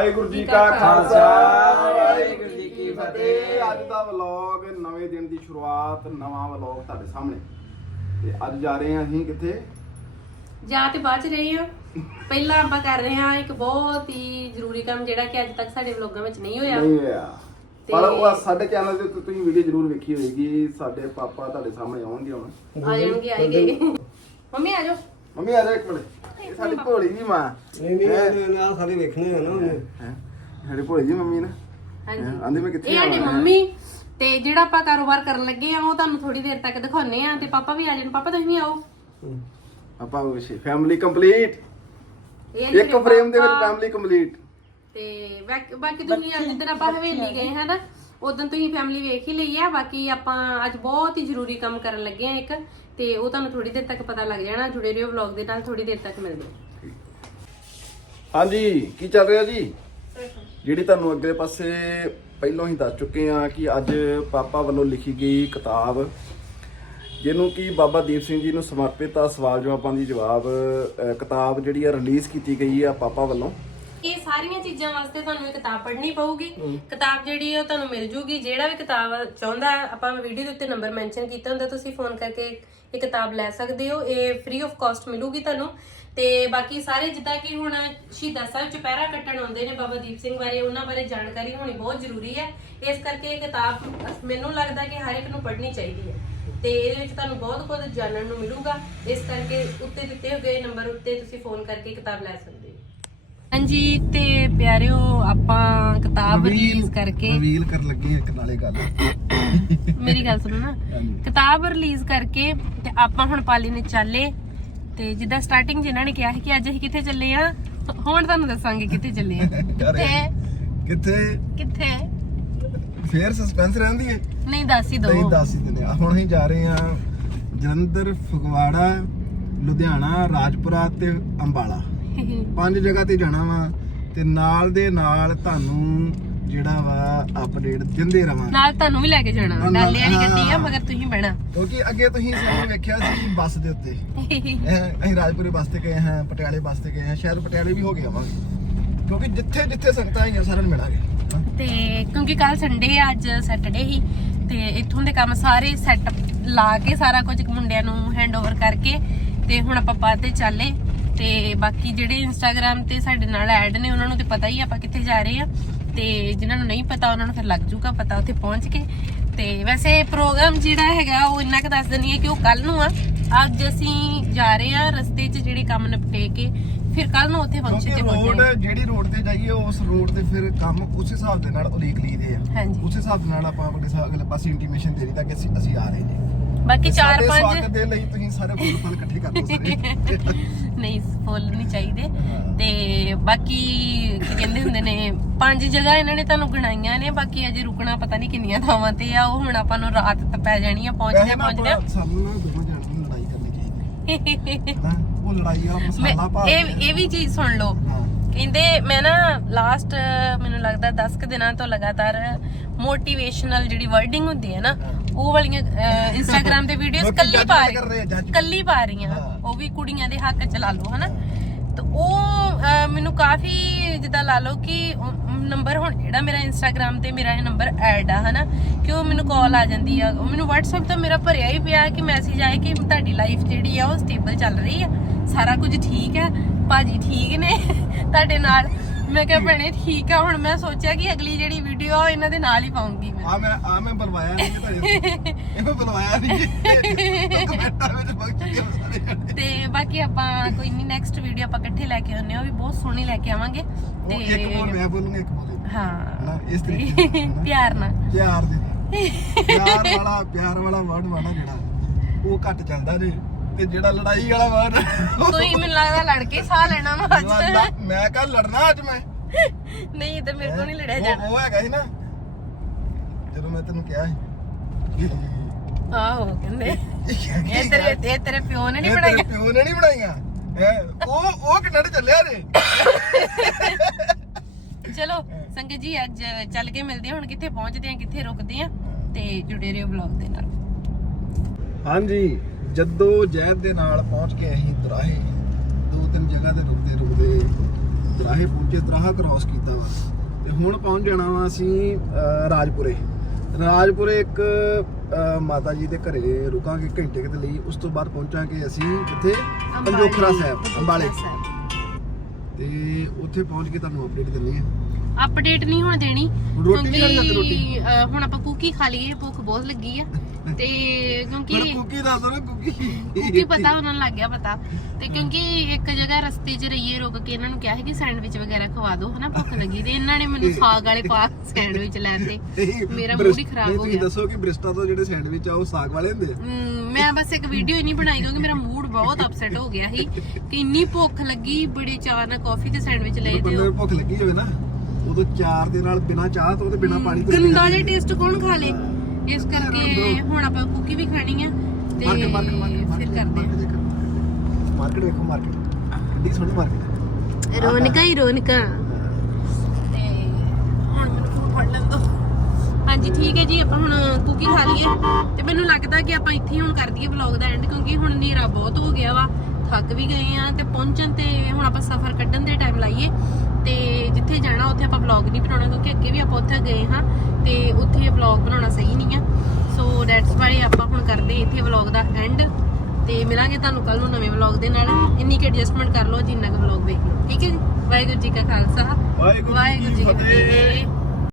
ਵਾਹਿਗੁਰੂ ਜੀ ਕਾ ਖਾਲਸਾ ਵਾਹਿਗੁਰੂ ਜੀ ਕੀ ਫਤਿਹ। ਅੱਜ ਦਾ ਵਲੌਗ ਨਵੇਂ ਦਿਨ ਦੀ ਸ਼ੁਰੂਆਤ ਨਵਾਂ ਵਲੌਗ ਤੁਹਾਡੇ ਸਾਹਮਣੇ। ਤੇ ਅੱਜ ਜਾ ਰਹੇ ਹਾਂ ਅਸੀਂ ਕਿੱਥੇ? ਜਾ ਤੇ ਬਾਅਦ ਚ ਰਹੇ ਆ ਪਹਿਲਾਂ ਆਪਾਂ ਕਰ ਰਹੇ ਹਾਂ ਇੱਕ ਬਹੁਤ ਹੀ ਜ਼ਰੂਰੀ ਕੰਮ ਜਿਹੜਾ ਕਿ ਅੱਜ ਤੱਕ ਸਾਡੇ ਵਲੋਗਾਂ ਵਿੱਚ ਨਹੀਂ ਹੋਇਆ। ਨਹੀਂ ਹੋਇਆ। ਪਰ ਉਹ ਸਾਡੇ ਚੈਨਲ ਦੇ ਉੱਤੇ ਤੁਸੀਂ ਵੀਡੀਓ ਜ਼ਰੂਰ ਵੇਖੀ ਹੋਏਗੀ। ਸਾਡੇ ਪਾਪਾ ਤੁਹਾਡੇ ਸਾਹਮਣੇ ਆਉਣਗੇ ਹੁਣ। ਆ ਜਾਣਗੇ ਆਏਗੇ ਮੰਮੀ ਆ ਜਾਓ। ਮੰਮੀ ਆ ਜਾ ਇੱਕ ਮਿੰਟ। ਇਹ ਸਾਡੀ ਭੋਲੀ ਜੀ ਮਾਂ। ਨਹੀਂ ਨਹੀਂ ਆ ਸਾਰੇ ਵੇਖਣੇ ਆ ਨਾ ਉਹਨੇ। ਹੈ? ਸਾਡੀ ਭੋਲੀ ਜੀ ਮੰਮੀ ਨਾ। ਹਾਂਜੀ। ਆਂਦੀ ਮੈਂ ਕਿੱਥੇ ਇਹ ਸਾਡੇ? ਮੰਮੀ ਤੇ ਜਿਹੜਾ ਆਪਾਂ ਕਾਰੋਬਾਰ ਕਰਨ ਲੱਗੇ ਆ ਉਹ ਤੁਹਾਨੂੰ ਥੋੜੀ ਦੇਰ ਤੱਕ ਦਿਖਾਉਨੇ ਆ ਤੇ ਪਾਪਾ ਵੀ ਆ ਜਾਣ। ਪਾਪਾ ਤੁਸੀਂ ਵੀ ਆਓ। ਆਪਾਂ ਫੈਮਿਲੀ ਕੰਪਲੀਟ ਇਹ ਆ ਜੀ ਇੱਕ ਮੇਰੇ ਫਰੇਮ ਦੇ ਵਿੱਚ ਪਾਪਾ। ਫੈਮਿਲੀ ਕੰਪਲੀਟ ਤੇ ਬਾਕ- ਅੱਜ ਜਿੱਦਣ ਆਪਾਂ ਹਵੇਲੀ ਗਏ ਹੈ ਨਾ? ਉਦੋਂ ਤੁਸੀਂ ਫੈਮਿਲੀ ਵੇਖ ਹੀ ਲਈ ਆ ਬਾਕੀ ਆਪਾਂ ਅੱਜ ਬਹੁਤ ਹੀ ਜ਼ਰੂਰੀ ਕੰਮ ਕਰਨ ਲੱਗੇ ਆ ਇੱਕ ਤੇ ਉਹ ਤੁਹਾਨੂੰ ਥੋੜੀ ਦੇਰ ਤੱਕ ਪਤਾ ਲੱਗ ਜਾਣਾ ਜੁੜੇ ਰਹੋ ਵਲੌਗ ਦੇ ਨਾਲ ਥੋੜੀ ਦੇਰ ਤੱਕ ਮਿਲਦੇ ਹਾਂਜੀ ਕੀ ਚੱਲ ਰਿਹਾ ਜੀ? ਜਿਹੜੀ ਤੁਹਾਨੂੰ ਅੱਗੇ ਪਾਸੇ ਪਹਿਲਾਂ ਹੀ ਦੱਸ ਚੁੱਕੇ ਆ ਕਿ ਅੱਜ ਪਾਪਾ ਵੱਲੋਂ ਲਿਖੀ ਗਈ ਕਿਤਾਬ ਜਿਹਨੂੰ ਕਿ ਬਾਬਾ ਦੀਪ ਸਿੰਘ ਜੀ ਨੂੰ ਸਮਰਪਿਤ ਆ ਸਵਾਲ ਜਵਾਬਾਂ ਦੀ ਜਵਾਬ ਅਹ, ਕਿਤਾਬ ਜਿਹੜੀ ਆ ਰਿਲੀਜ਼ ਕੀਤੀ ਗਈ ਆ ਪਾਪਾ ਵੱਲੋਂ। ਸਾਰੀਆਂ ਚੀਜ਼ਾਂ ਵਾਸਤੇ ਤੁਹਾਨੂੰ ਇਹ ਕਿਤਾਬ ਪੜ੍ਹਨੀ ਪਊਗੀ। ਕਿਤਾਬ ਜਿਹੜੀ ਹੈ ਉਹ ਤੁਹਾਨੂੰ ਮਿਲ ਜੂਗੀ। ਜਿਹੜਾ ਵੀ ਕਿਤਾਬ ਚਾਹੁੰਦਾ ਆਪਾਂ ਵੀਡੀਓ ਦੇ ਉੱਤੇ ਨੰਬਰ ਮੈਂਸ਼ਨ ਕੀਤਾ ਹੁੰਦਾ ਤੁਸੀਂ ਫੋਨ ਕਰਕੇ ਇਹ ਕਿਤਾਬ ਲੈ ਸਕਦੇ ਹੋ। ਇਹ ਫ੍ਰੀ ਆਫ ਕਾਸਟ ਮਿਲੂਗੀ ਤੁਹਾਨੂੰ। ਤੇ ਬਾਕੀ ਸਾਰੇ ਜਿੱਦਾਂ ਕਿ ਹੁਣ ਸ਼ਹੀਦਾਂ ਸਾਹਿਬ ਚੁਪਹਿਰਾ ਕੱਟਣ ਆਉਂਦੇ ਨੇ ਬਾਬਾ ਦੀਪ ਸਿੰਘ ਬਾਰੇ ਉਹਨਾਂ ਬਾਰੇ ਜਾਣਕਾਰੀ ਹੋਣੀ ਬਹੁਤ ਜ਼ਰੂਰੀ ਹੈ। ਇਸ ਕਰਕੇ ਇਹ ਕਿਤਾਬ ਮੈਨੂੰ ਲੱਗਦਾ ਕਿ ਹਰ ਇੱਕ ਨੂੰ ਪੜ੍ਹਨੀ ਚਾਹੀਦੀ ਹੈ। ਤੇ ਇਹਦੇ ਵਿੱਚ ਤੁਹਾਨੂੰ ਬਹੁਤ ਕੁਝ ਜਾਣਨ ਨੂੰ ਮਿਲੂਗਾ। ਇਸ ਕਰਕੇ ਉੱਤੇ ਦਿੱਤੇ ਹੋਏ ਨੰਬਰ ਉੱਤੇ ਤੁਸੀਂ ਫੋਨ ਕਰਕੇ ਕਿਤਾਬ ਲੈ ਸਕਦੇ ਹਾਂਜੀ ਤੇ ਪਿਆਰਿਓ ਆਪਾਂ ਕਿਤਾਬ ਰਿਲੀਜ਼ ਕਰਕੇ ਰਿਵੀਲ ਕਰਨ ਲੱਗੇ ਇੱਕ ਨਾਲੇ ਗੱਲ। ਮੇਰੀ ਗੱਲ ਸੁਣੋ ਨਾ। ਹਾਂਜੀ। ਕਿਤਾਬ ਰਿਲੀਜ਼ ਕਰਕੇ ਤੇ ਆਪਾਂ ਹੁਣ ਪਾਲੀ ਨੇ ਚੱਲੇ। ਤੇ ਜਿੱਦਾਂ ਸਟਾਰਟਿੰਗ ਜਿਨ੍ਹਾਂ ਨੇ ਕਿਹਾ ਸੀ ਕਿ ਅੱਜ ਅਸੀਂ ਕਿੱਥੇ ਚੱਲੇ ਆ ਹੁਣ ਤੁਹਾਨੂੰ ਦੱਸਾਂਗੇ ਕਿੱਥੇ ਚੱਲੇ ਆ। ਤੇ ਕਿੱਥੇ? ਕਿੱਥੇ? ਫੇਰ ਸਸਪੈਂਸ ਰਹਿੰਦੀ ਹੈ। ਨਹੀਂ ਦੱਸ ਹੀ ਨਹੀਂ ਦੋ ਦੱਸ ਹੀ ਦਿੰਦੇ ਆ ਹੁਣ ਅਸੀਂ ਜਾ ਰਹੇ ਆ ਜਲੰਧਰ ਫਗਵਾੜਾ ਲੁਧਿਆਣਾ ਰਾਜਪੁਰਾ ਤੇ ਅੰਬਾਲਾ। ਪੰਜ ਜਗ੍ਹਾ ਤੇ ਜਾਣਾ ਵਾ ਤੇ ਨਾਲ ਦੇ ਨਾਲ ਤੁਹਾਨੂੰ ਜਿਹੜਾ ਵਾ ਅਪਡੇਟ ਦਿੰਦੇ ਰਵਾਂਗੇ। ਨਾਲ ਤੁਹਾਨੂੰ ਵੀ ਲੈ ਕੇ ਜਾਣਾ। ਨਾਲ- ਵਾਲੀ ਗੱਡੀ ਆ। ਮਗਰ ਤੁਸੀਂ ਬਹਿਣਾ। ਕਿਉਂਕਿ ਅੱਗੇ ਤੁਸੀਂ ਸਾਨੂੰ ਵੇਖਿਆ ਸੀ ਬੱਸ ਦੇ ਉੱਤੇ। ਅਸੀਂ ਰਾਜਪੁਰੇ ਬੱਸ ਤੇ ਗਏ ਹਾਂ ਪਟਿਆਲੇ ਬੱਸ ਤੇ ਗਏ ਹਾਂ ਸ਼ਾਇਦ ਪਟਿਆਲੇ ਵੀ ਹੋ ਗਏ ਆਵਾਂਗੇ ਕਿਉਂਕਿ ਜਿੱਥੇ ਜਿੱਥੇ ਸੰਗਤਾਂ ਆਈਆਂ ਸਾਰਿਆਂ ਨੂੰ ਮਿਲਾਂਗੇ। ਹਾਂ। ਤੇ ਕਿਉਂਕਿ ਕੱਲ ਸੰਡੇ ਆ ਅੱਜ ਸੈਟਰਡੇ ਹੀ। ਤੇ ਇੱਥੋਂ ਦੇ ਕੰਮ ਸਾਰੇ ਸੈਟ ਲਾ ਕੇ ਸਾਰਾ ਕੁਝ ਮੁੰਡਿਆਂ ਨੂੰ ਹੈਂਡਓਵਰ ਕਰਕੇ ਤੇ ਹੁਣ ਆਪਾਂ ਬਾਅਦ ਤੇ ਚੱਲੇ। ਤੇ ਬਾਕੀ ਜਿਹੜੇ ਇੰਸਟਾਗ੍ਰam ਤੇ ਸਾਡੇ ਨਾਲ ਐਡ ਨੇ ਉਹਨਾਂ ਨੂੰ ਤੇ ਪਤਾ ਹੀ ਆਪਾਂ ਕਿੱਥੇ ਜਾ ਰਹੇ ਆ। ਤੇ ਜਿਨ੍ਹਾਂ ਨੂੰ ਨਹੀਂ ਪਤਾ ਉਹਨਾਂ ਨੂੰ ਫਿਰ ਲੱਗ ਜੂਗਾ ਪਤਾ ਉੱਥੇ ਪਹੁੰਚ ਕੇ। ਤੇ ਵੈਸੇ ਪ੍ਰੋਗਰਾਮ ਜਿਹੜਾ ਹੈਗਾ ਉਹ ਇੰਨਾ ਕੁ ਦੱਸ ਦਿੰਨੀ ਹੈ ਕਿ ਉਹ ਕੱਲ ਨੂੰ ਆ। ਅੱਜ ਅਸੀਂ ਜਾ ਰਹੇ ਆ ਰਸਤੇ 'ਚ ਜਿਹੜੇ ਕੰਮ ਨਿਪਟੇ ਕੇ ਫਿਰ ਕੱਲ ਨੂੰ ਉੱਥੇ ਫੰਕਸ਼ਨ ਤੇ ਰੋਡ ਜਿਹੜੀ ਰੋਡ ਤੇ ਜਾਈਏ ਉਸ ਰੋਡ ਤੇ ਫਿਰ ਕੰਮ ਉਸ ਹਿਸਾਬ ਦੇ ਨਾਲ ਉਲੀਕ ਲਈਦੇ ਆ। ਹਾਂਜੀ। ਉਸ ਹਿਸਾਬ ਦੇ ਨਾਲ ਆਪਾਂ ਅਗਲੇ ਸਾ- ਅਗਲੇ ਪਾਸੇ ਇੰਟੀਮੇਸ਼ਨ ਦੇ ਦਿੱਤਾ ਕਿ ਅਸੀਂ ਅਸੀਂ ਆ ਰਹੇ ਨੇ ਬਾਕੀ ਚਾਰ ਸਾਡੇ ਪੰਜ ਸਵਾਗਤ ਦੇ ਲਈ ਤੁਸੀਂ ਸਾਰੇ ਫੁੱਲ ਫੁੱਲ ਇਕੱਠੇ ਕਰ ਦਿਓ ਸਾਰੇ। ਨਹੀਂ ਫੁੱਲ ਨਹੀਂ ਚਾਹੀਦੇ। ਤੇ ਬਾਕੀ ਕੀ ਕਹਿੰਦੇ ਹੁੰਦੇ ਨੇ ਪੰਜ ਜਗ੍ਹਾ ਇਹਨਾਂ ਨੇ ਤੁਹਾਨੂੰ ਗਣਾਈਆਂ ਨੇ ਬਾਕੀ ਅਜੇ ਰੁਕਣਾ ਪਤਾ ਨਹੀਂ ਕਿੰਨੀਆਂ ਥਾਵਾਂ ਤੇ ਆ ਉਹ ਹੁਣ ਆਪਾਂ ਨੂੰ ਰਾਤ ਤਾਂ ਪੈ ਜਾਣੀ ਆ ਪਹੁੰਚਦੇ ਵੈਸੇ ਨਾ ਪਹੁੰਚਦੇ। ਆਪਾਂ- ਸਾਨੂੰ ਨਾ ਦੋਵਾਂ ਜਣਿਆਂ ਨੂੰ ਲੜਾਈ ਕਰਨੀ ਚਾਹੀਦੀ। ਹੈ ਉਹ ਲੜਾਈ ਵਾਲਾ ਮੈਂ- ਮਸਾਲਾ ਪਾ ਇਹ ਇਹ ਵੀ ਚੀਜ਼ ਸੁਣ ਲਓ। ਕਹਿੰਦੇ ਮੈਂ ਨਾ ਲਾਸਟ ਮੈਨੂੰ ਲੱਗਦਾ 10 ਕੁ ਦਿਨਾਂ ਤੋਂ ਲਗਾਤਾਰ ਮੋਟੀਵੇਸ਼ਨਲ ਜਿਹੜੀ ਵਰਡਿੰਗ ਹੁੰਦੀ ਹੈ ਨਾ ਉਹ ਵਾਲੀਆਂ ਇੰਸਟਾਗ੍ਰam ਤੇ ਵੀਡੀਓਜ਼ ਕੱਲੀ ਪਾ ਰਹੇ। ਕੱਲੀ ਪਾ ਰਹੀਆਂ। ਉਹ ਵੀ ਕੁੜੀਆਂ ਦੇ ਹੱਕ ਚ ਲਾ ਲਓ ਹਨਾ? ਤੇ ਉਹ ਮੈਨੂੰ ਕਾਫੀ ਜਿੱਦਾਂ ਲਾ ਲਓ ਕਿ ਨੰਬਰ ਹੁਣ ਜਿਹੜਾ ਮੇਰਾ ਇੰਸਟਾਗ੍ਰam ਤੇ ਮੇਰਾ ਇਹ ਨੰਬਰ ਐਡ ਆ ਹਨਾ? ਕਿ ਉਹ ਮੈਨੂੰ ਕਾਲ ਆ ਜਾਂਦੀ ਆ। ਮੈਨੂੰ WhatsApp ਤੇ ਮੇਰਾ ਭਰਿਆ ਹੀ ਪਿਆ ਕਿ ਮੈਸੇਜ ਆਏ ਕਿ ਤੁਹਾਡੀ ਲਾਈਫ ਜਿਹੜੀ ਆ ਉਹ ਸਟੇਬਲ ਚੱਲ ਰਹੀ ਆ। ਸਾਰਾ ਕੁਝ ਠੀਕ ਹੈ। ਭਾਜੀ ਠੀਕ ਨੇ। ਤੁਹਾਡੇ ਨਾਲ ਮੈਂ ਕਿਹਾ ਭੈਣੇ ਠੀਕ ਆ ਹੁਣ ਮੈਂ ਸੋਚਿਆ ਕਿ ਅਗਲੀ ਜਿਹੜੀ ਵੀਡੀਓ ਆ ਇਹਨਾਂ ਦੇ ਨਾਲ ਹੀ ਪਾਉਂਗੀ ਮੈਂ। ਆ ਮੈਂ ਆ ਮੈਂ ਬੁਲਵਾਇਆ ਨਹੀਂ ਤੁਹਾਡੇ ਇਹ ਮੈਂ ਬੁਲਵਾਇਆ ਨਹੀਂ ਕਮੈਂਟਾਂ ਵਿੱਚ ਚੁੱਕੇ ਹੋ ਸਾਰੇ ਜਣੇ। ਤੇ ਬਾਕੀ ਆਪਾਂ ਕੋਈ ਨਹੀਂ ਨੈਕਸਟ ਵੀਡੀਓ ਆਪਾਂ ਇਕੱਠੇ ਲੈ ਕੇ ਆਉਂਦੇ ਆ ਉਹ ਵੀ ਬਹੁਤ ਸੋਹਣੀ ਲੈ ਕੇ ਆਵਾਂਗੇ। ਉਹ ਇੱਕ ਬੋਲ ਮੈਂ ਬੋਲੂੰਗਾ ਇੱਕ ਬੋਲੇ ਹਾਂ। ਹਨਾ ਇਸ ਤਰੀਕੇ ਨਾਲ, ਹਨਾ। ਪਿਆਰ ਨਾਲ। ਪਿਆਰ ਦੇ ਪਿਆਰ ਵਾਲਾ ਪਿਆਰ ਵਾਲਾ ਵਰਡ ਵਾਲਾ ਜਿਹੜਾ ਉਹ ਘੱਟ ਚੱਲਦਾ ਜੇ। ਤੇ ਜਿਹੜਾ ਲੜਾਈ ਵਾਲਾ ਵਰਡ ਤੁਸੀਂ ਮੈਨੂੰ ਲੱਗਦਾ ਲੜ ਕੇ ਸਾਹ ਲੈਣਾ ਵਾ ਅੱਜ। ਮੈਂ ਕਹ ਲੜਨਾ ਅੱਜ ਮੈਂ। ਨਹੀਂ ਤੇ ਮੇਰੇ ਕੋਲ ਨਹੀਂ ਲੜਿਆ ਜਾਣਾ। ਉਹ ਹੈਗਾ ਸੀ ਨਾ। ਜਦੋਂ ਮੈਂ ਤੈਨੂੰ ਕਿਹਾ ਸੀ। ਆਹੋ ਕਹਿੰਦੇ। ਇਹ ਤੇਰੇ ਇਹ ਤੇਰੇ ਪਿਓ ਨੇ ਨਹੀਂ ਇਹ ਬਣਾਇਆ ਤੇਰੇ ਪਿਓ ਨੇ ਨਹੀਂ ਬਣਾਈਆਂ। ਹੈਂ? ਉਹ ਉਹ ਕਿੰਨਾ ਚੱਲਿਆ ਰੇ ਚਲੋ ਸੰਗਤ ਜੀ ਅੱਜ ਚੱਲ ਕੇ ਮਿਲਦੇ ਹਾਂ ਹੁਣ ਕਿੱਥੇ ਪਹੁੰਚਦੇ ਆ ਕਿੱਥੇ ਰੁਕਦੇ ਆ ਤੇ ਜੁੜੇ ਰਹੋ ਵਲੌਗ ਦੇ ਨਾਲ। ਹਾਂਜੀ। ਜੱਦੋ ਜਹਿਦ ਦੇ ਨਾਲ ਪਹੁੰਚ ਕੇ ਅਸੀਂ ਦਰਾਹੇ ਦੋ ਤਿੰਨ ਜਗ੍ਹਾ ਤੇ ਰੁਕਦੇ ਰੁਕਦੇ ਦਰਾਹੇ ਪਹੁੰਚੇ ਦਰਾਹਾ ਕ੍ਰਾਸ ਕੀਤਾ ਵਾ। ਤੇ ਹੁਣ ਪਹੁੰਚ ਜਾਣਾ ਵਾ ਅਸੀਂ ਰਾਜਪੁਰੇ। ਰਾਜਪੁਰੇ ਇੱਕ ਮਾਤਾ ਜੀ ਦੇ ਘਰੇ ਰੁਕਾਂਗੇ ਘੰਟੇ ਦੇ ਲਈ। ਉਸ ਤੋਂ ਬਾਅਦ ਪਹੁੰਚਾਂਗੇ ਅਸੀਂ ਕਿੱਥੇ ਪੰਜੋਖਰਾ ਸਾਹਿਬ ਅੰਬਾਲੇ। ਤੇ ਉੱਥੇ ਪਹੁੰਚ ਕੇ ਤੁਹਾਨੂੰ ਅਪਡੇਟ ਦਿੰਨੀ ਆ ਅਪਡੇਟ ਨਹੀਂ ਹੁਣ ਦੇਣੀ ਕਿਉਂਕਿ, ਹੁਣ ਆਪਾਂ ਕੁਕੀ ਖਾ ਲਈਏ ਭੁੱਖ ਬਹੁਤ ਲੱਗੀ ਆ। ਤੇ ਪਰ ਕਿਉਂਕਿ ਕੁਕੀ ਦੱਸ ਦੋ ਨਾ ਕੁਕੀ। ਕੁਕੀ ਪਤਾ ਉਹਨਾਂ ਨੂੰ ਲੱਗ ਗਿਆ ਪਤਾ। ਤੇ ਕਿਉਂਕਿ ਇੱਕ ਜਗ੍ਹਾ ਰਸਤੇ 'ਚ ਰਹੀਏ ਰੁਕ ਕੇ ਇਹਨਾਂ ਨੂੰ ਕਿਹਾ ਸੀ ਕਿ ਸੈਂਡਵਿਚ ਵਗੈਰਾ ਖਵਾ ਦਿਓ ਹਨਾ ਭੁੱਖ ਲੱਗੀ ਤੇ ਇਹਨਾਂ ਨੇ ਮੈਨੂੰ ਸਾਗ ਵਾਲੇ ਪਾ ਸੈਂਡਵਿਚ ਲੈਤੇ ਮੇਰਾ ਮੂਡ ਹੀ ਖਰਾਬ ਨਹੀਂ, ਹੋ ਤੁਸੀਂ ਗਿਆ। ਦੱਸੋ ਕਿ ਬ੍ਰਿਸਟਾ ਤੋਂ ਜਿਹੜੇ ਸੈਂਡਵਿਚ ਆ ਉਹ ਸਾਗ ਵਾਲੇ ਹੁੰਦੇ ਆ? ਹਮ, ਮੈਂ ਬਸ ਇੱਕ ਵੀਡੀਓ ਹੀ ਨਹੀਂ ਬਣਾਈ ਕਿਉਂਕਿ ਮੇਰਾ ਮੂਡ ਬਹੁਤ ਅਪਸੈਟ ਹੋ ਗਿਆ ਸੀ ਕਿ ਇੰਨੀ ਭੁੱਖ ਲੱਗੀ ਬੜੀ ਚਾਹ ਨਾਲ ਕਾਫੀ ਤੇ ਸੈਂਡਵਿਚ ਲਏ ਤੇ ਭੁੱਖ ਲੱਗੀ ਹੋਵੇ ਨਾ ਉਦੋਂ ਚਾਰ ਦੇ ਨਾਲ ਬਿਨਾ ਚਾਹ ਤੋਂ ਤੇ ਬਿਨਾ ਪਾਣੀ ਤੋਂ ਗੰਦਾ ਜਿਹਾ ਟੇਸਟ ਕੌਣ ਖਾ ਲੇ? ਇਸ ਕਰਕੇ ਹੁਣ ਆਪਾਂ ਕੁਕੀ ਵੀ ਖਾਣੀ ਆ ਤੇ ਫਿਰ ਕਰਦੇ ਆ ਮਾਰਕੀਟ ਵੇਖੋ ਮਾਰਕੀਟ। ਕਿੰਨੀ ਸੋਹਣੀ ਮਾਰਕੀਟ ਰੋਨਕਾਂ ਹੀ ਰੋਨਕਾਂ। ਤੇ ਹੁਣ ਮੈਨੂੰ ਫੋਨ ਫੜ ਲੈਣ ਦੋ। ਹਾਂਜੀ ਠੀਕ ਹੈ ਜੀ ਆਪਾਂ ਹੁਣ ਕੁਕੀ ਖਾ ਲਈਏ। ਤੇ ਮੈਨੂੰ ਲੱਗਦਾ ਕਿ ਆਪਾਂ ਇੱਥੇ ਹੀ ਹੁਣ ਕਰ ਦਈਏ ਵਲੌਗ ਦਾ ਐਂਡ ਕਿਉਂਕਿ ਹੁਣ ਹਨੇਰਾ ਬਹੁਤ ਹੋ ਗਿਆ ਵਾ। ਥੱਕ ਵੀ ਗਏ ਆ ਤੇ ਪਹੁੰਚਣ ਤੇ ਹੁਣ ਆਪਾਂ ਸਫ਼ਰ ਕੱਢਣ ਦੇ ਟਾਈਮ ਲਾਈਏ। ਤੇ ਜਿੱਥੇ ਜਾਣਾ ਉੱਥੇ ਆਪਾਂ ਵਲੌਗ ਨਹੀਂ ਬਣਾਉਣਾ ਕਿਉਂਕਿ ਅੱਗੇ ਵੀ ਆਪਾਂ ਉੱਥੇ ਗਏ ਹਾਂ ਤੇ ਉੱਥੇ ਵਲੌਗ ਬਣਾਉਣਾ ਸਹੀ ਨਹੀਂ ਆ। ਸੋ ਦੈਟਸ ਵਾਈ ਆਪਾਂ ਹੁਣ ਕਰਦੇ ਇੱਥੇ ਵਲੌਗ ਦਾ ਐਂਡ ਤੇ ਮਿਲਾਂਗੇ ਤੁਹਾਨੂੰ ਕੱਲ ਨੂੰ ਨਵੇਂ ਵਲੌਗ ਦੇ ਨਾਲ। ਇੰਨੀ ਕਿ ਐਡਜਸਟਮੈਂਟ ਕਰ ਲਓ ਜਿੰਨਾ ਕੁ ਵਲੌਗ ਵੇਖ ਲਓ। ਠੀਕ ਹੈ ਜੀ? ਵਾਹਿਗੁਰੂ ਜੀ ਕਾ ਖਾਲਸਾ। ਵਾਹਿਗੁਰੂ ਜੀ ਕੀ। ਫਤਿਹ।